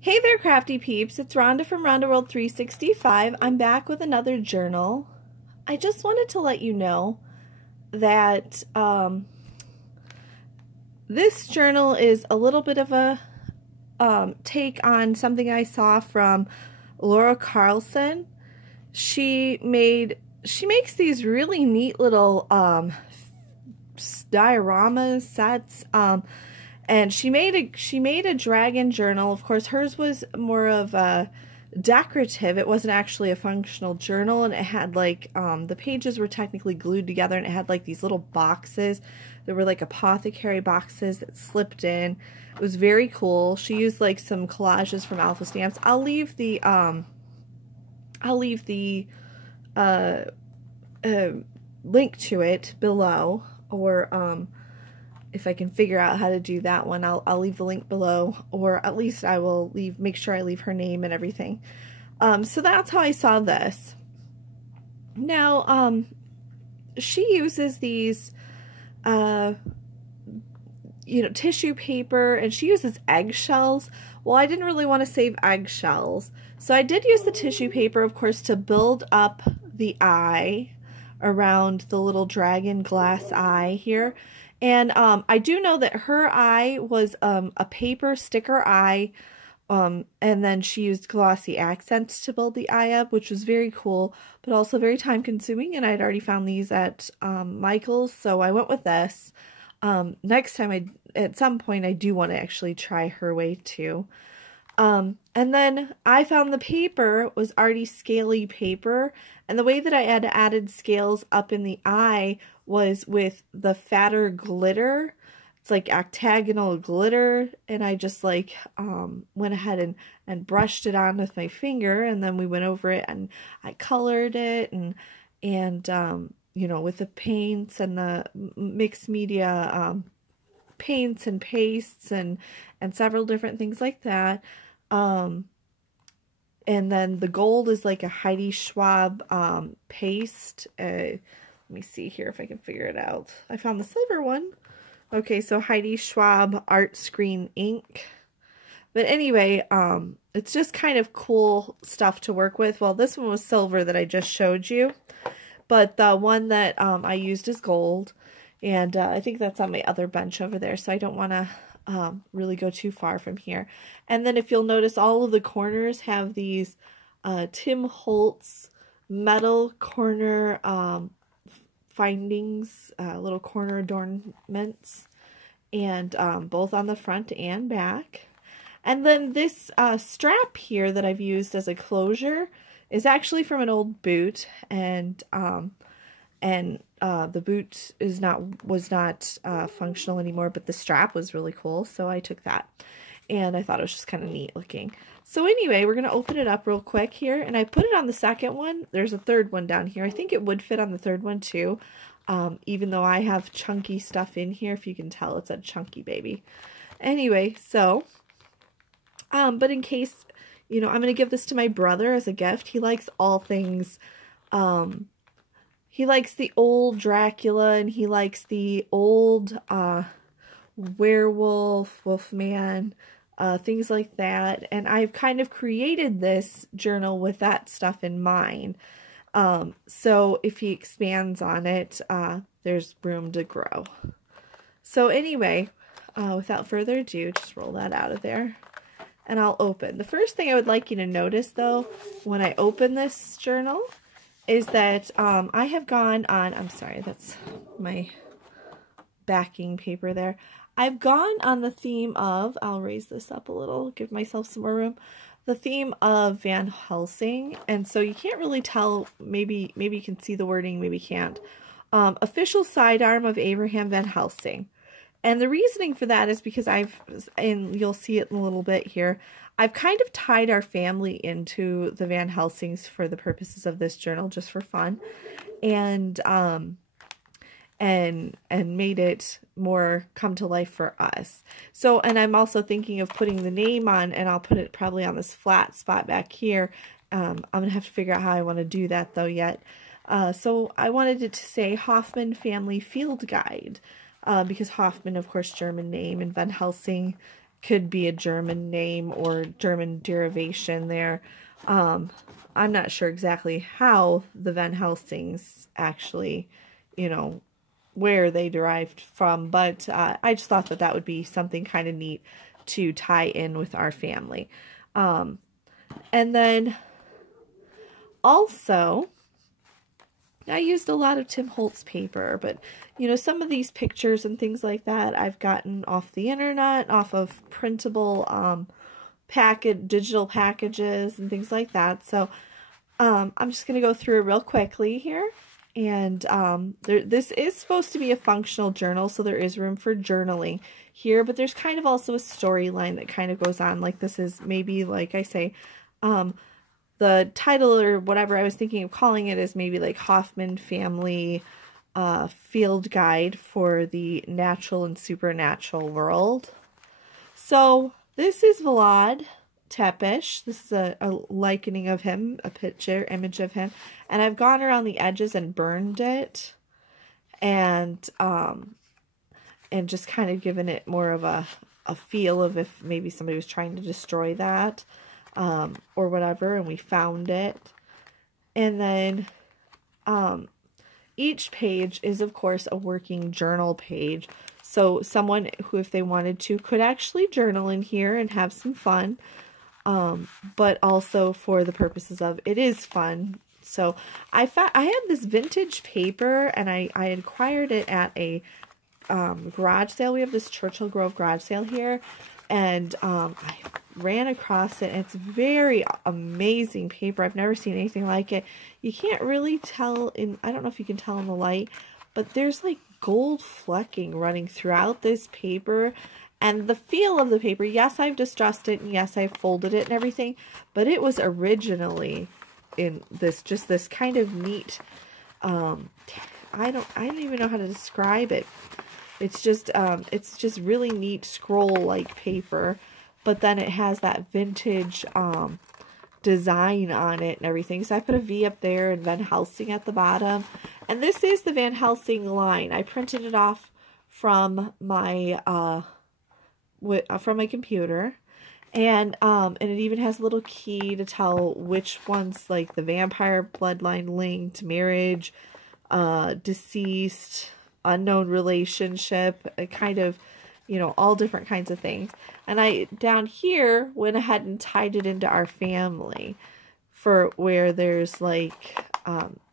Hey there, crafty peeps. It's Rhonda from Rhonda World 365. I'm back with another journal. I just wanted to let you know that this journal is a little bit of a take on something I saw from Laura Carlson. She makes these really neat little diorama sets. And she made a dragon journal. Of course, hers was more of a decorative. It wasn't actually a functional journal, and it had like the pages were technically glued together, and it had like these little boxes. There were like apothecary boxes that slipped in. It was very cool. She used like some collages from Alpha Stamps. I'll leave the link to it below, or if I can figure out how to do that one, I'll leave the link below, or at least I will make sure I leave her name and everything. So that's how I saw this. Now, she uses these, tissue paper, and she uses eggshells. Well, I didn't really want to save eggshells, so I did use the tissue paper, of course, to build up the eye around the little dragon glass eye here. And I do know that her eye was a paper sticker eye, and then she used glossy accents to build the eye up, which was very cool, but also very time consuming, and I'd already found these at Michael's, so I went with this. Next time, at some point, I do want to actually try her way too. And then I found the paper was already scaly paper, and the way that I had added scales up in the eye was with the fatter glitter. It's like octagonal glitter, and I just like went ahead and brushed it on with my finger, and then we went over it and I colored it, and with the paints and the mixed media paints and pastes and several different things like that. And then the gold is like a Heidi Schwab paste. Let me see here if I can figure it out. I found the silver one. Okay, so Heidi Schwab Art Screen ink. But anyway, it's just kind of cool stuff to work with. Well, this one was silver that I just showed you, but the one that I used is gold, and I think that's on my other bench over there, so I don't want to really go too far from here. And then if you'll notice, all of the corners have these Tim Holtz metal corner findings, little corner adornments, and both on the front and back. And then this strap here that I've used as a closure is actually from an old boot, and the boot was not functional anymore, but the strap was really cool, so I took that, and I thought it was just kind of neat looking. So anyway, we're going to open it up real quick here, and I put it on the second one. There's a third one down here. I think it would fit on the third one too, even though I have chunky stuff in here. If you can tell, it's a chunky baby. Anyway, so, but in case, I'm going to give this to my brother as a gift. He likes all things, he likes the old Dracula, and he likes the old Werewolf, Wolfman, things like that, and I've kind of created this journal with that stuff in mind. So if he expands on it, there's room to grow. So anyway, without further ado, just roll that out of there, and I'll open. The first thing I would like you to notice, though, when I open this journal, is that I have gone on, I'm sorry, that's my backing paper there. I've gone on the theme of, I'll raise this up a little, give myself some more room, the theme of Van Helsing, and so you can't really tell, maybe you can see the wording, maybe you can't. Official sidearm of Abraham Van Helsing. And the reasoning for that is because and you'll see it in a little bit here, I've kind of tied our family into the Van Helsings for the purposes of this journal, just for fun, and made it more come to life for us. So, and I'm also thinking of putting the name on, and I'll put it probably on this flat spot back here. I'm gonna have to figure out how I want to do that though yet. So I wanted it to say Hoffman Family Field Guide, because Hoffman, of course, German name, and Van Helsing could be a German name or German derivation there. I'm not sure exactly how the Van Helsings actually, you know, where they derived from, but I just thought that that would be something kind of neat to tie in with our family. And then also, I used a lot of Tim Holtz paper, but, you know, some of these pictures and things like that I've gotten off the internet, off of printable digital packages and things like that. So I'm just going to go through it real quickly here. And this is supposed to be a functional journal, so there is room for journaling here, but there's kind of also a storyline that kind of goes on. Like, this is maybe, like I say, the title or whatever I was thinking of calling it is maybe like Hoffman Family Field Guide for the Natural and Supernatural World. So this is Vlad Tepes. This is a likening of him, a image of him. And I've gone around the edges and burned it. And just kind of given it more of a feel of if maybe somebody was trying to destroy that. Or whatever, and we found it. And then each page is, of course, a working journal page. So someone who, if they wanted to, could actually journal in here and have some fun. But also for the purposes of it is fun. So I had this vintage paper, and I acquired it at a garage sale. We have this Churchill Grove garage sale here. And I ran across it, and it's very amazing paper. I've never seen anything like it. You can't really tell I don't know if you can tell in the light, but there's like gold flecking running throughout this paper. And the feel of the paper, yes, I've distressed it, and yes, I've folded it and everything, but it was originally in this kind of neat, I don't even know how to describe it. It's just really neat scroll-like paper, but then it has that vintage design on it and everything. So I put a V up there and Van Helsing at the bottom. And this is the Van Helsing line. I printed it off from my computer, and it even has a little key to tell which ones, like the vampire bloodline linked, marriage, deceased, unknown relationship, kind of, you know, all different kinds of things. And I, down here, went ahead and tied it into our family for where there's like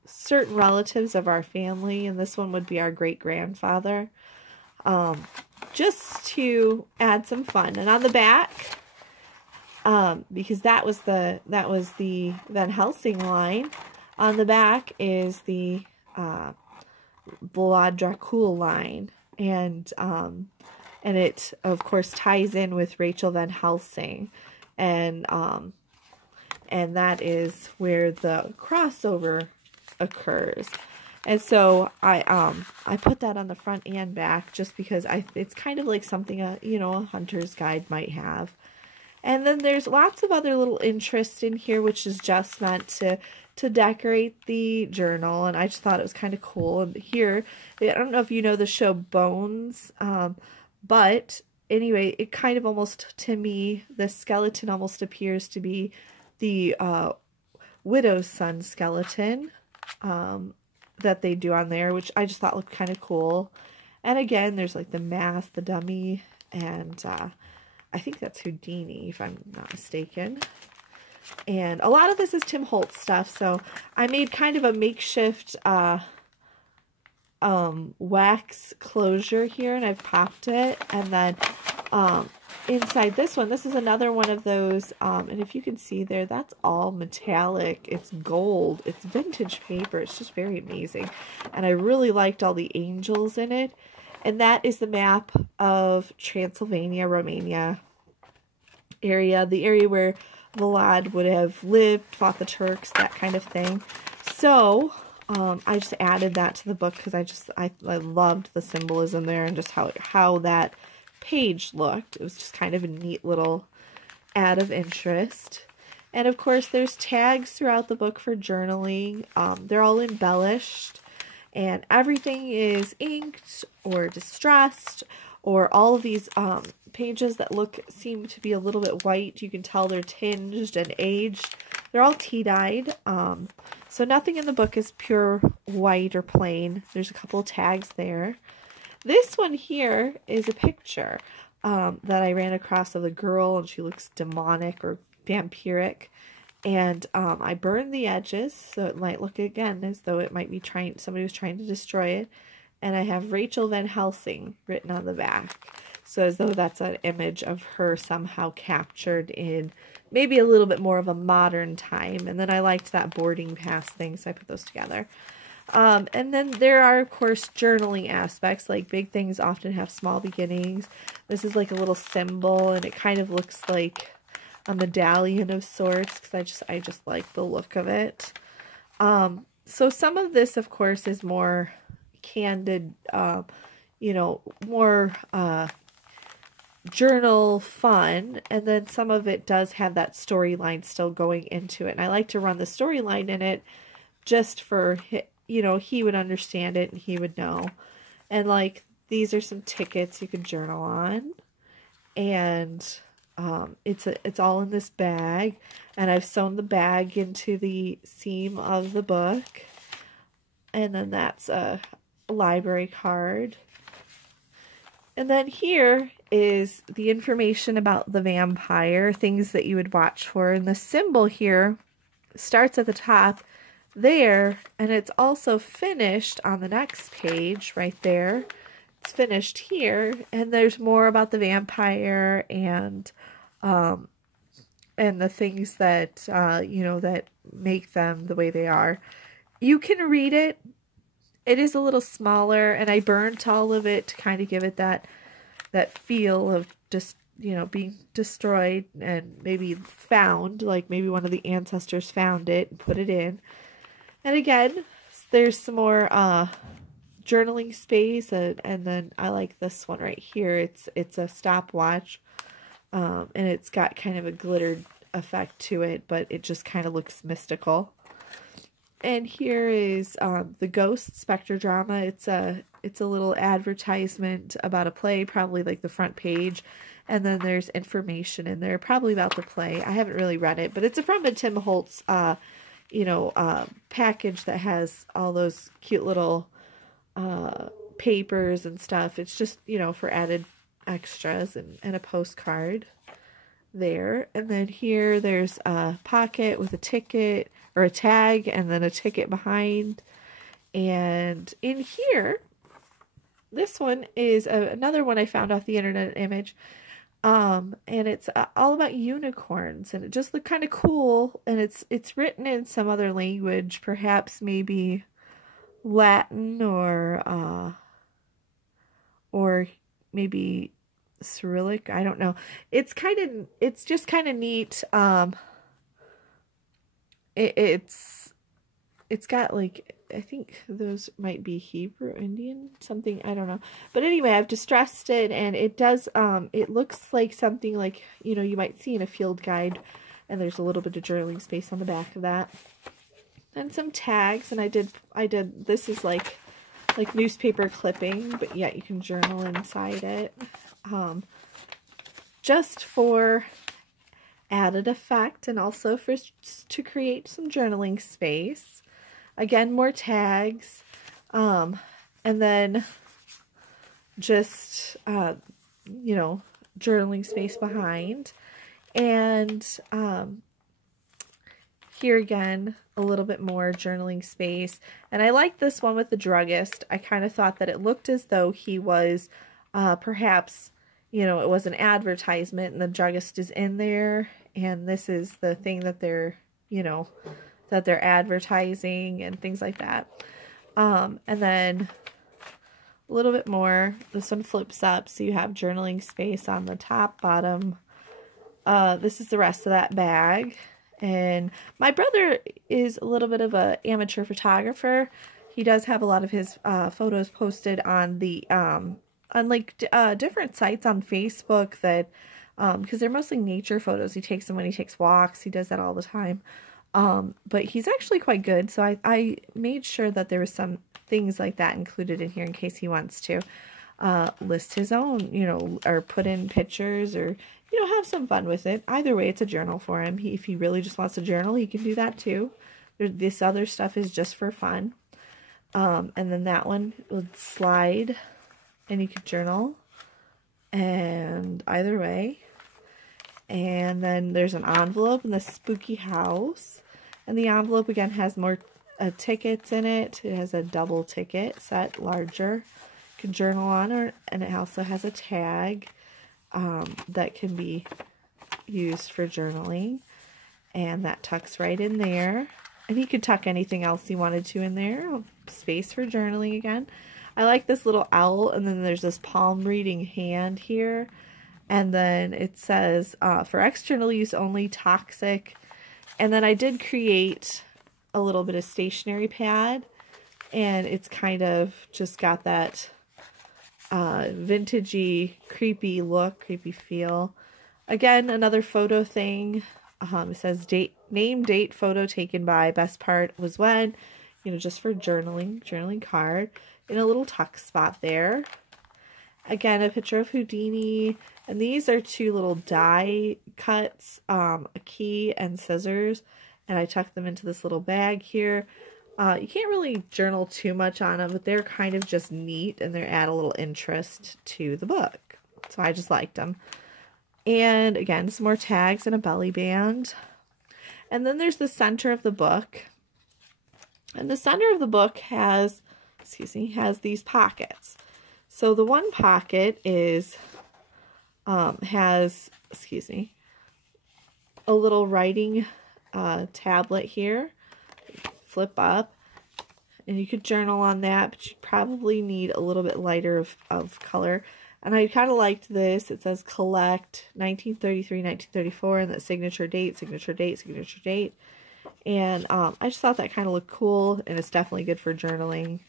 certain relatives of our family, and this one would be our great-grandfather, just to add some fun. And on the back, because that was the Van Helsing line, on the back is the Vlad Dracul line, and it of course ties in with Rachel Van Helsing, and that is where the crossover occurs. And so I put that on the front and back just because it's kind of like something a hunter's guide might have. And then there's lots of other little interest in here, which is just meant to decorate the journal, and I just thought it was kind of cool. And here, I don't know if you know the show Bones, but anyway, it kind of almost, to me, the skeleton almost appears to be the widow's son skeleton that they do on there, which I just thought looked kind of cool. And again, there's like the mask, the dummy, and I think that's Houdini, if I'm not mistaken. And a lot of this is Tim Holtz stuff, so I made kind of a makeshift wax closure here, and I've popped it. And then inside this one, this is another one of those, and if you can see there, that's all metallic. It's gold. It's vintage paper. It's just very amazing. And I really liked all the angels in it. And that is the map of Transylvania, Romania area, the area where Vlad would have lived, fought the Turks, that kind of thing. So I just added that to the book because I loved the symbolism there and just how that page looked. It was just kind of a neat little add of interest. And of course there's tags throughout the book for journaling. They're all embellished, and everything is inked or distressed or all of these pages that seem to be a little bit white. You can tell they're tinged and aged. They're all tea-dyed. So nothing in the book is pure white or plain. There's a couple of tags there. This one here is a picture that I ran across of the girl, and she looks demonic or vampiric. And I burned the edges, so it might look again as though it might be somebody was trying to destroy it. And I have Rachel Van Helsing written on the back. So as though that's an image of her somehow captured in maybe a little bit more of a modern time. And then I liked that boarding pass thing, so I put those together. And then there are, of course, journaling aspects. Like, big things often have small beginnings. This is like a little symbol, and it kind of looks like a medallion of sorts, because I just like the look of it. So some of this, of course, is more candid, you know, more journal fun, and then some of it does have that storyline still going into it. And I like to run the storyline in it just for, you know, he would understand it and he would know. And like, these are some tickets you can journal on, and it's all in this bag, and I've sewn the bag into the seam of the book. And then that's a library card. And then here is the information about the vampire, things that you would watch for. And the symbol here starts at the top there, and it's also finished on the next page right there. It's finished here, and there's more about the vampire and the things that, you know, that make them the way they are. You can read it. It is a little smaller, and I burnt all of it to kind of give it that feel of just, you know, being destroyed and maybe found, like maybe one of the ancestors found it and put it in. And again, there's some more journaling space, and then I like this one right here. It's a stopwatch, and it's got kind of a glittered effect to it, but it just kind of looks mystical. And here is the Ghost Spectre Drama. It's a little advertisement about a play, probably like the front page. And then there's information in there, probably about the play. I haven't really read it, but it's from a Tim Holtz, you know, package that has all those cute little papers and stuff. It's just, you know, for added extras, and a postcard there. And then here there's a pocket with a ticket, or a tag, and then a ticket behind. And in here, this one is another one I found off the internet image. And it's all about unicorns, and it just looked kind of cool. And it's written in some other language, perhaps maybe Latin or maybe Cyrillic. I don't know. It's just kind of neat. It's got, like, I think those might be Hebrew, Indian, something, I don't know. But anyway, I've distressed it, and it does, it looks like something like, you know, you might see in a field guide, and there's a little bit of journaling space on the back of that. And some tags, and I did, this is like newspaper clipping, but yet you can journal inside it. Just for added effect, and also to create some journaling space. Again, more tags, and then just, you know, journaling space behind. And here again, a little bit more journaling space. And I like this one with the druggist. I kind of thought that it looked as though he was perhaps, you know, it was an advertisement, and the druggist is in there, and this is the thing that they're, you know, that they're advertising and things like that. And then a little bit more. This one flips up, so you have journaling space on the top, bottom. This is the rest of that bag. And my brother is a little bit of an amateur photographer. He does have a lot of his photos posted on the on like different sites on Facebook that because they're mostly nature photos. He takes them when he takes walks. He does that all the time. But he's actually quite good, so I made sure that there was some things like that included in here in case he wants to. list his own, you know, or put in pictures, or, you know, have some fun with it. Either way, it's a journal for him. If he really just wants to journal, he can do that too. This other stuff is just for fun. And then that one would slide and you could journal. And either way. And then there's an envelope in the spooky house. And the envelope again has more tickets in it. It has a double ticket set, larger. You can journal on it. And it also has a tag that can be used for journaling. And that tucks right in there. And he could tuck anything else he wanted to in there. Space for journaling again. I like this little owl, and then there's this palm reading hand here. And then it says, for external use only, toxic. And then I did create a little bit of stationery pad. And it's kind of just got that vintagey, creepy look, creepy feel. Again, another photo thing. It says name, date, photo taken by, best part was when, you know, just for journaling card, in a little tuck spot there. Again, a picture of Houdini, and these are two little die cuts, a key and scissors, and I tucked them into this little bag here. You can't really journal too much on them, but they're kind of just neat, and they add a little interest to the book, so I just liked them. And again, some more tags and a belly band. And then there's the center of the book. And the center of the book has, has these pockets. So the one pocket is, has, a little writing tablet here. Flip up. And you could journal on that, but you probably need a little bit lighter of color. And I kind of liked this. It says collect 1933, 1934, and that signature date, signature date, signature date. And I just thought that kind of looked cool, and it's definitely good for journaling.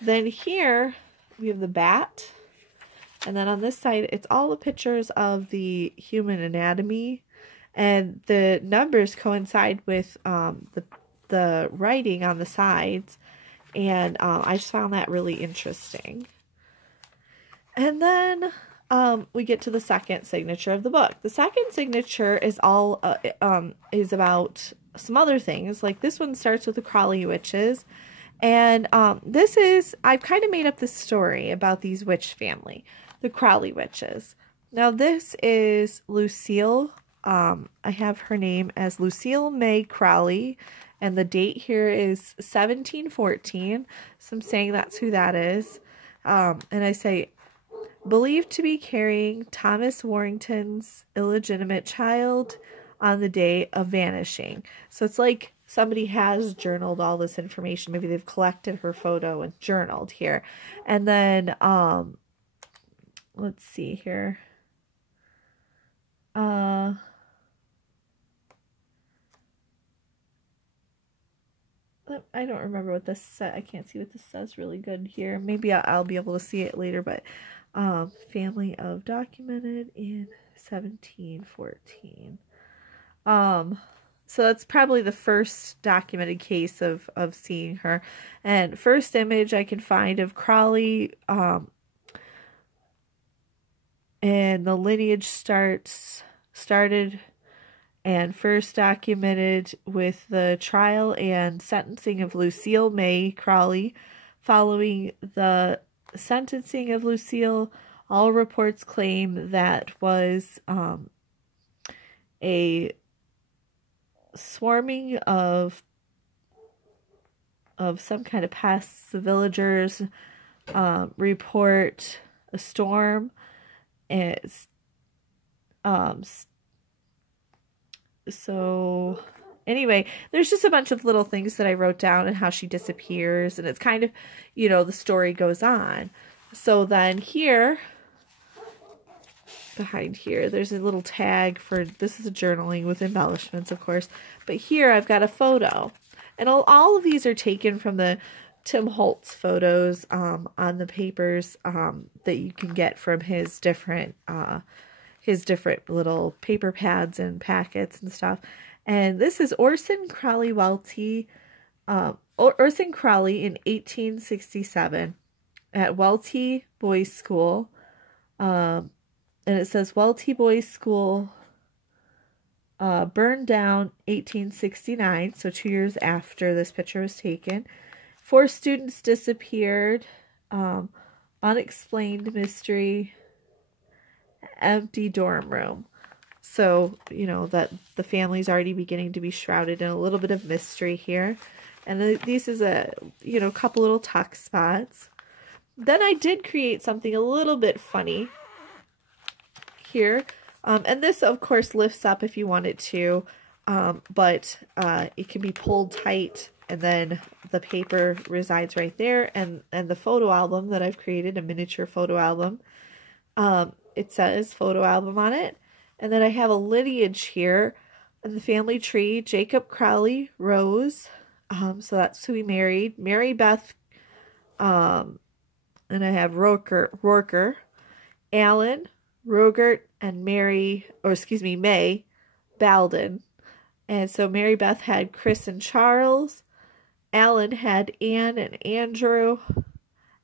Then here we have the bat. And then on this side, it's all the pictures of the human anatomy. And the numbers coincide with the writing on the sides. And I just found that really interesting. And then we get to the second signature of the book. The second signature is all is about some other things. Like this one starts with the Crawley witches, and this is, I've kind of made up this story about these witch family, the Crawley witches. Now this is Lucille. I have her name as Lucille May Crawley, and the date here is 1714. So I'm saying that's who that is. And I say, believed to be carrying Thomas Warrington's illegitimate child on the day of vanishing. So it's like somebody has journaled all this information. Maybe they've collected her photo and journaled here. And then, let's see here. I don't remember what this says. I can't see what this says really good here. Maybe I'll be able to see it later, but family of documented in 1714. So that's probably the first documented case of seeing her. And first image I can find of Crawley, and the lineage started and first documented with the trial and sentencing of Lucille May Crawley. Following the sentencing of Lucille, all reports claim that was a swarming of some kind of pests. The villagers report a storm. It's so anyway, there's just a bunch of little things that I wrote down and how she disappears, and it's kind of, you know, the story goes on. So then here, behind here, there's a little tag for, this is a journaling with embellishments, of course, but here I've got a photo, and all of these are taken from the Tim Holtz photos on the papers that you can get from his different little paper pads and packets and stuff. And this is Orson Crawley Welty, Orson Crawley in 1867 at Welty Boys School. And it says Welty Boys School burned down 1869, so 2 years after this picture was taken. 4 students disappeared. Unexplained mystery. Empty dorm room. So, you know, that the family's already beginning to be shrouded in a little bit of mystery here. And this is a, you know, couple little tuck spots. Then I did create something a little bit funny here. And this, of course, lifts up if you want it to. But it can be pulled tight, and then the paper resides right there. And the photo album that I've created, a miniature photo album, it says photo album on it. And then I have a lineage here in the family tree. Jacob Crowley Rose. So that's who he married. Mary Beth. And I have Roker. Alan, Rogert, and May Balden. And so Mary Beth had Chris and Charles. Alan had Anne and Andrew.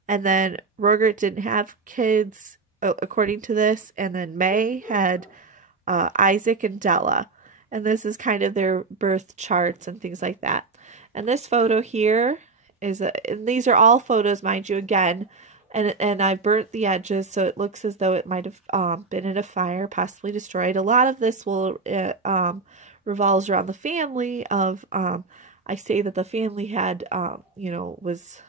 And then Rogert didn't have kids, according to this. And then May had Isaac and Della. And this is kind of their birth charts and things like that. And this photo here is, and these are all photos, mind you, again. And I burnt the edges, so it looks as though it might have been in a fire, possibly destroyed. A lot of this will revolves around the family of, I say that the family had, you know, was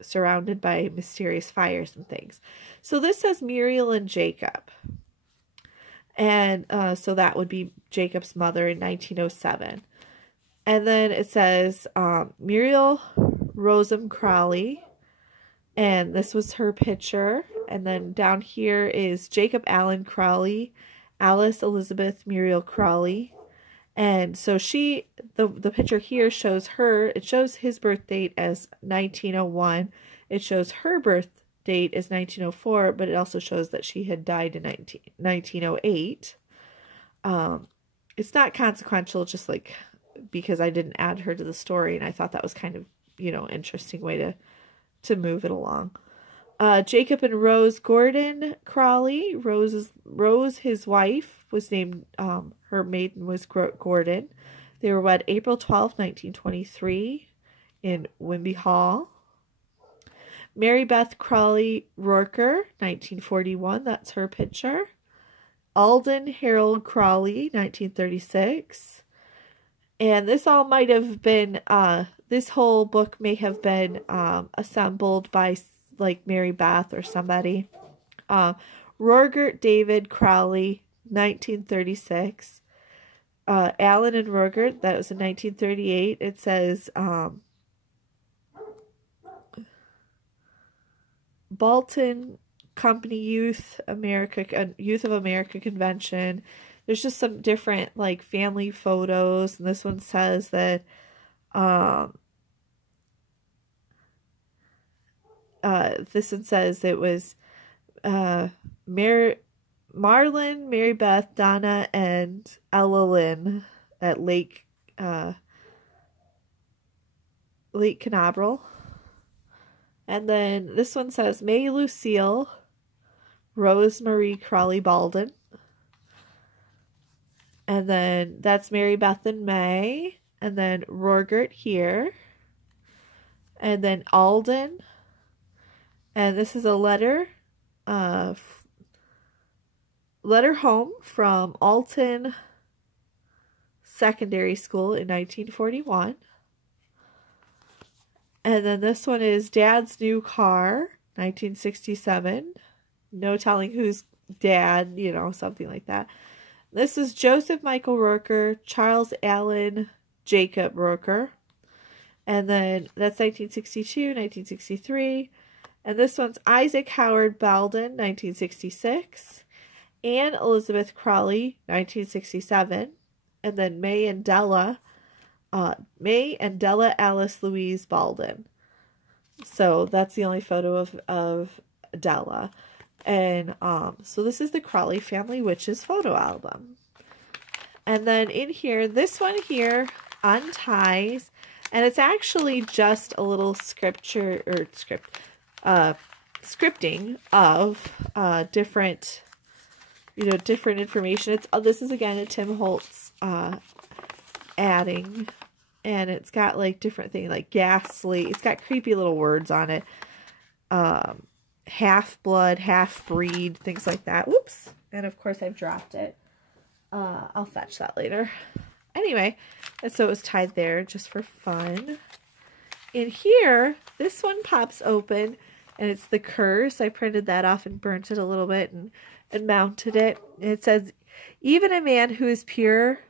surrounded by mysterious fires and things. So this says Muriel and Jacob. And so that would be Jacob's mother in 1907. And then it says Muriel Rosem Crowley. And this was her picture. And then down here is Jacob Allen Crowley, Alice Elizabeth Muriel Crowley. And so the picture here shows her, it shows his birth date as 1901. It shows her birth date as 1904, but it also shows that she had died in 1908. It's not consequential, just like because I didn't add her to the story, and I thought that was kind of, you know, interesting way to move it along. Jacob and Rose Gordon Crowley. Rose, his wife, was named, her maiden was Gordon. They were wed April 12, 1923 in Wimby Hall. Mary Beth Crowley Rourker, 1941. That's her picture. Alden Harold Crowley, 1936. And this all might have been, this whole book may have been assembled by, like, Mary Beth or somebody. Rogert David Crowley, 1936. Alan and Rogert, that was in 1938. It says Bolton Company Youth of America Convention. There's just some different, like, family photos, and this one says that this one says it was Marlon, Mary Beth, Donna, and Ella Lynn at Lake Canaveral. And then this one says May Lucille, Rose Marie Crowley Balden. And then that's Mary Beth and May. And then Rogert here. And then Alden. And this is a letter. Letter home from Alton Secondary School in 1941. And then this one is Dad's New Car, 1967. No telling who's dad, you know, something like that. This is Joseph Michael Roker, Charles Allen Jacob Roker. And then that's 1962, 1963. And this one's Isaac Howard Balden, 1966. Anne Elizabeth Crowley, 1967. And then May and Della Alice Louise Balden. So that's the only photo of Della. And so this is the Crowley Family Witches photo album. And then in here, this one here unties, and it's actually just a little scripting of different, you know, different information. It's this is again a Tim Holtz adding, and it's got like different things like ghastly. It's got creepy little words on it. Half blood, half breed, things like that. Whoops! And of course I've dropped it. I'll fetch that later. Anyway, and so it was tied there just for fun. In here, this one pops open, and it's the curse. I printed that off and burnt it a little bit and mounted it. And it says, even a man who is pure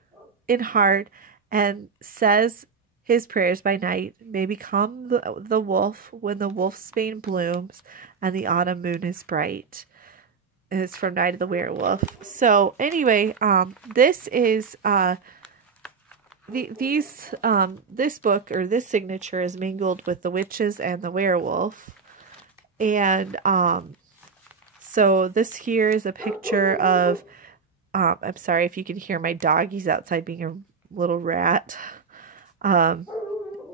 in heart and says his prayers by night may become the wolf when the wolfsbane blooms and the autumn moon is bright. And it's from Night of the Werewolf. So anyway, this is this book, or this signature, is mingled with the witches and the werewolf. And so this here is a picture of I'm sorry if you can hear my dog, he's outside being a little rat.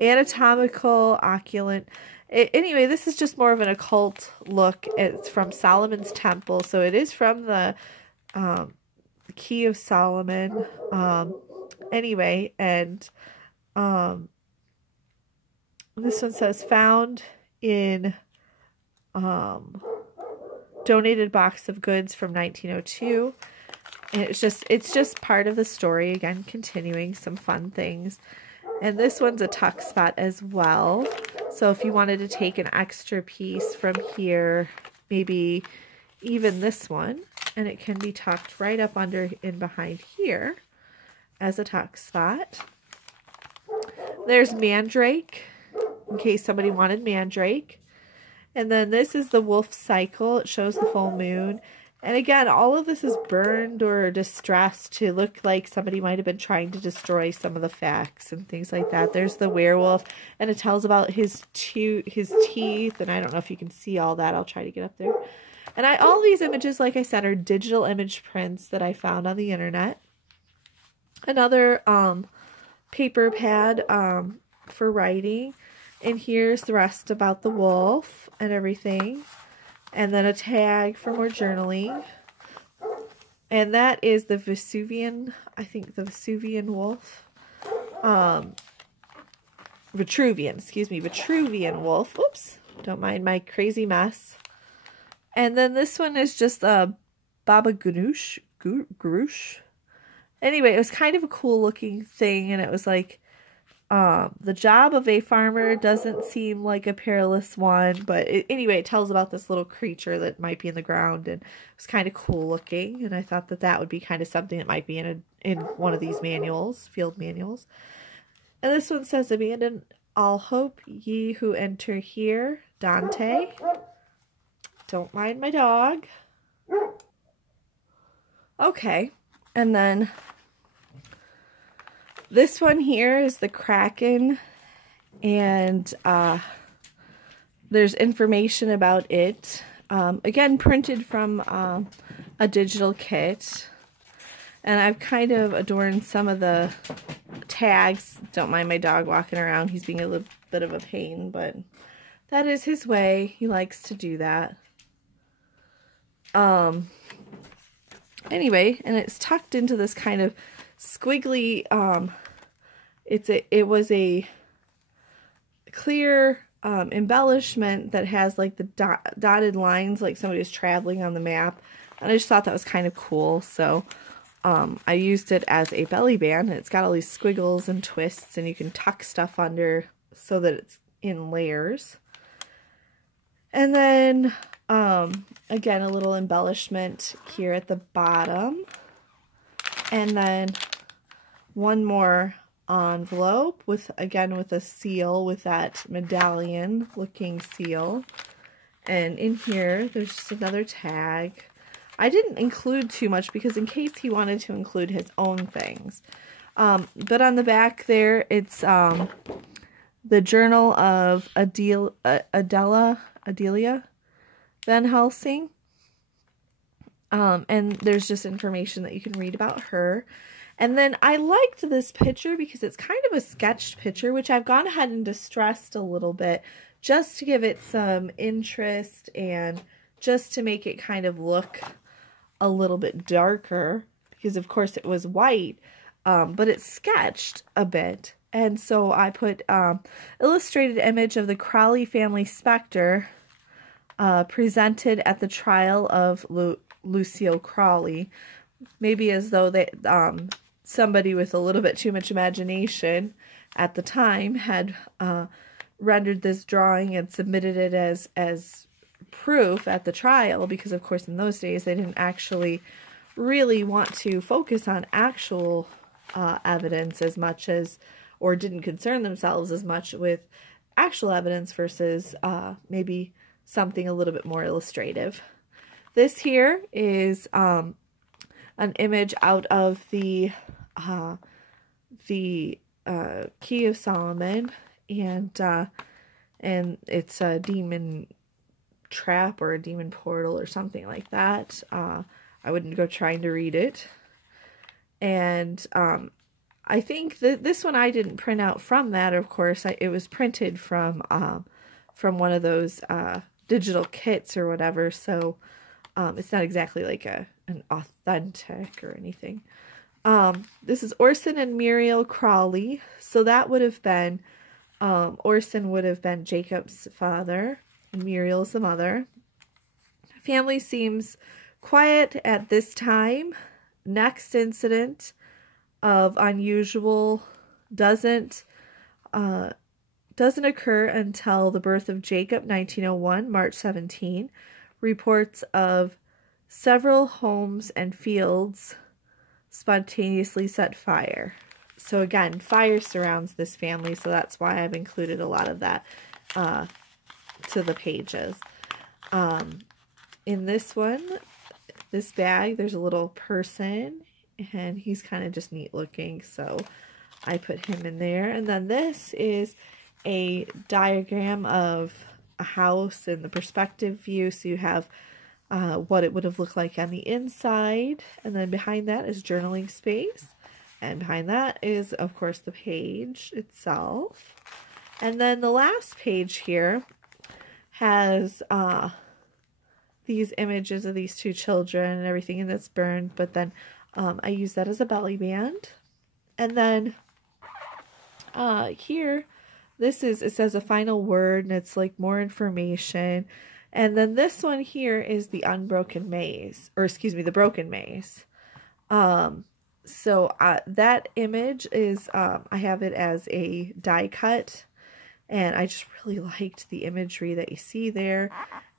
Anatomical, opulent. Anyway, this is just more of an occult look. It's from Solomon's Temple, so it is from the Key of Solomon. Anyway, and this one says found in donated box of goods from 1902. And it's just part of the story, again, continuing some fun things. And this one's a tuck spot as well. So if you wanted to take an extra piece from here, maybe even this one, and it can be tucked right up under and behind here as a tuck spot. There's Mandrake, in case somebody wanted Mandrake. And then this is the wolf cycle. It shows the full moon. And again, all of this is burned or distressed to look like somebody might have been trying to destroy some of the facts and things like that. There's the werewolf, and it tells about his teeth, and I don't know if you can see all that. I'll try to get up there. And all these images, like I said, are digital image prints that I found on the internet. Another paper pad for writing. And here's the rest about the wolf and everything. And then a tag for more journaling. And that is the Vesuvian, I think the Vesuvian wolf. Vitruvian, excuse me, Vitruvian wolf. Oops, don't mind my crazy mess. And then this one is just a Baba Ganoush. Anyway, it was kind of a cool looking thing, and it was like, the job of a farmer doesn't seem like a perilous one, but anyway, it tells about this little creature that might be in the ground, and it was kind of cool looking, and I thought that that would be kind of something that might be in one of these manuals, field manuals. And this one says, abandon all hope, ye who enter here, Dante. Don't mind my dog. Okay, and then this one here is the Kraken, and there's information about it. Again, printed from a digital kit. And I've kind of adorned some of the tags. Don't mind my dog walking around. He's being a little bit of a pain, but that is his way. He likes to do that. Anyway, and it's tucked into this kind of squiggly, it was a clear embellishment that has like the dotted lines like somebody was traveling on the map, and I just thought that was kind of cool, so I used it as a belly band, and it's got all these squiggles and twists, and you can tuck stuff under so that it's in layers. And then again, a little embellishment here at the bottom. And then one more envelope with a seal with that medallion looking seal. And in here, there's just another tag. I didn't include too much because in case he wanted to include his own things. But on the back there, it's the journal of Adelia Van Helsing. And there's just information that you can read about her. And then I liked this picture because it's kind of a sketched picture, which I've gone ahead and distressed a little bit just to give it some interest and just to make it kind of look a little bit darker, because of course it was white, but it sketched a bit. And so I put illustrated image of the Crowley family specter presented at the trial of Lucille Crowley, maybe as though they somebody with a little bit too much imagination at the time had rendered this drawing and submitted it as proof at the trial, because of course in those days they didn't actually really want to focus on actual evidence as much as, or didn't concern themselves as much with actual evidence versus maybe something a little bit more illustrative. This here is an image out of the Key of Solomon, and it's a demon trap or a demon portal or something like that. I wouldn't go trying to read it. And I think that this one I didn't print out from that. Of course, it was printed from one of those digital kits or whatever. So it's not exactly like an authentic or anything. This is Orson and Muriel Crowley. So that would have been, Orson would have been Jacob's father, and Muriel's the mother. Family seems quiet at this time. Next incident of unusual doesn't occur until the birth of Jacob, 1901, March 17. Reports of several homes and fields spontaneously set fire. So again, fire surrounds this family, so that's why I've included a lot of that to the pages. In this one, this bag, there's a little person, and he's kind of just neat looking, so I put him in there. And then this is a diagram of a house in the perspective view, so you have what it would have looked like on the inside, and then behind that is journaling space, and behind that is, of course, the page itself. And then the last page here has these images of these two children and everything, and that's burned, but then I use that as a belly band. And then here, it says a final word, and it's like more information. And then this one here is the unbroken maze, or excuse me, the broken maze. So that image is, I have it as a die cut, and I just really liked the imagery that you see there.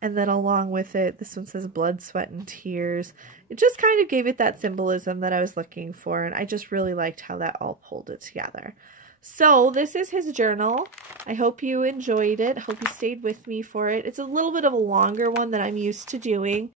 And then along with it, this one says blood, sweat, and tears. It just kind of gave it that symbolism that I was looking for, and I just really liked how that all pulled it together. So this is his journal. I hope you enjoyed it. I hope you stayed with me for it. It's a little bit of a longer one than I'm used to doing.